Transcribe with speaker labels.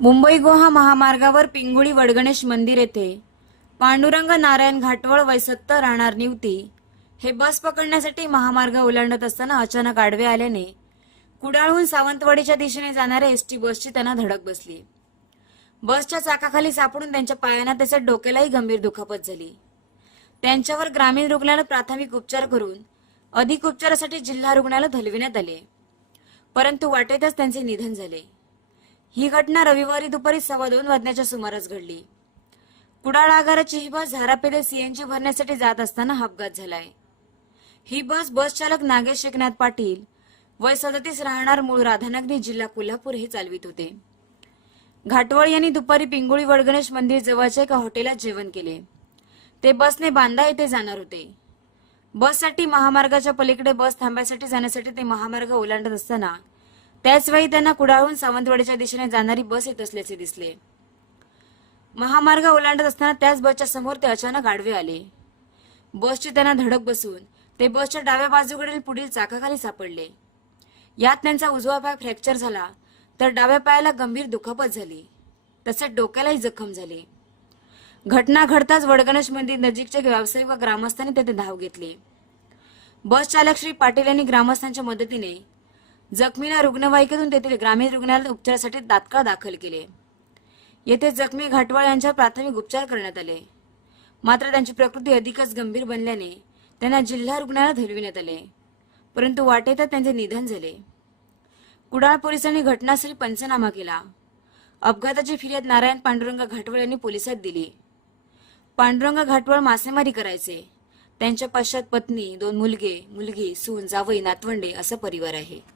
Speaker 1: मुंबई गोहा महामार्गावर पिंगुळी वडगणेश मंदिर येथे पांडुरंग नारायण घाटवळ वैसत्त राहणार निवती. हे बस पकडण्यासाठी महामार्ग ओलांडत असताना अचानक आडवे आल्याने कुडाळहून सावंतवाडीच्या दिशेने जाणाऱ्या एस टी बसची त्यांना धडक बसली. बसच्या चाकाखाली सापडून त्यांच्या पायांना त्याच्या डोक्यालाही गंभीर दुखापत झाली. त्यांच्यावर ग्रामीण रुग्णालयात प्राथमिक उपचार करून अधिक उपचारासाठी जिल्हा रुग्णालयात हलविण्यात आले. परंतु वाटेतच त्यांचे निधन झाले. ही घटना रविवारी दुपारी सव्वा दोन वाजण्याच्या सुमारास घडली. कुडाळ आगाराची ही बस झारापेठे सीएनजी भरण्यासाठी जात असताना अपघात झालाय. ही बस बस चालक नागेश एकनाथ पाटील वय सदतीस राहणार मूळ राधानगरी जिल्हा कोल्हापूर हे चालवित होते. घाटवळ यांनी दुपारी पिंगुळी वडगणेश मंदिर जवळच्या एका हॉटेलात जेवण केले. ते बसने बांदा येथे जाणार होते. बससाठी महामार्गाच्या पलीकडे बस थांब्यासाठी जाण्यासाठी ते महामार्ग ओलांडत असताना त्याच वेळी त्यांना कुडाळहून सावंतवाडीच्या दिशेने जाणारी बस येत असल्याचे दिसले. महामार्ग ओलांडत असताना त्याच बसच्या समोर ते अचानक आडवे आले. बसची त्यांना धडक बसून ते बसच्या डाव्या बाजूकडील पुढील चाकाखाली सापडले. यात त्यांचा उजवा पाय फ्रॅक्चर झाला तर डाव्या पायाला गंभीर दुखापत झाली. तसेच डोक्यालाही जखम झाली. घटना घडताच वडगणेश मंदिर नजीकचे व्यावसायिक व ग्रामस्थांनी तेथे धाव घेतली. बस चालक श्री पाटील यांनी ग्रामस्थांच्या मदतीने जखमीला रुग्णवाहिकेतून तेथील ग्रामीण रुग्णालयात उपचारासाठी तात्काळ दाखल केले. येथे जखमी घाटवाळ यांच्यावर प्राथमिक उपचार करण्यात आले. मात्र त्यांची प्रकृती अधिकच गंभीर बनल्याने त्यांना जिल्हा रुग्णालयात हलविण्यात आले. परंतु वाटेतच त्यांचे निधन झाले. कुडाळ पोलिसांनी घटनास्थळी पंचनामा केला. अपघाताची फिर्याद नारायण पांडुरंग घाटवळ यांनी पोलिसात दिली. पांडुरंग घाटवळ मासेमारी करायचे. त्यांच्या पश्चात पत्नी दोन मुलगे मुलगी सून जावई नातवंडे असा परिवार आहे.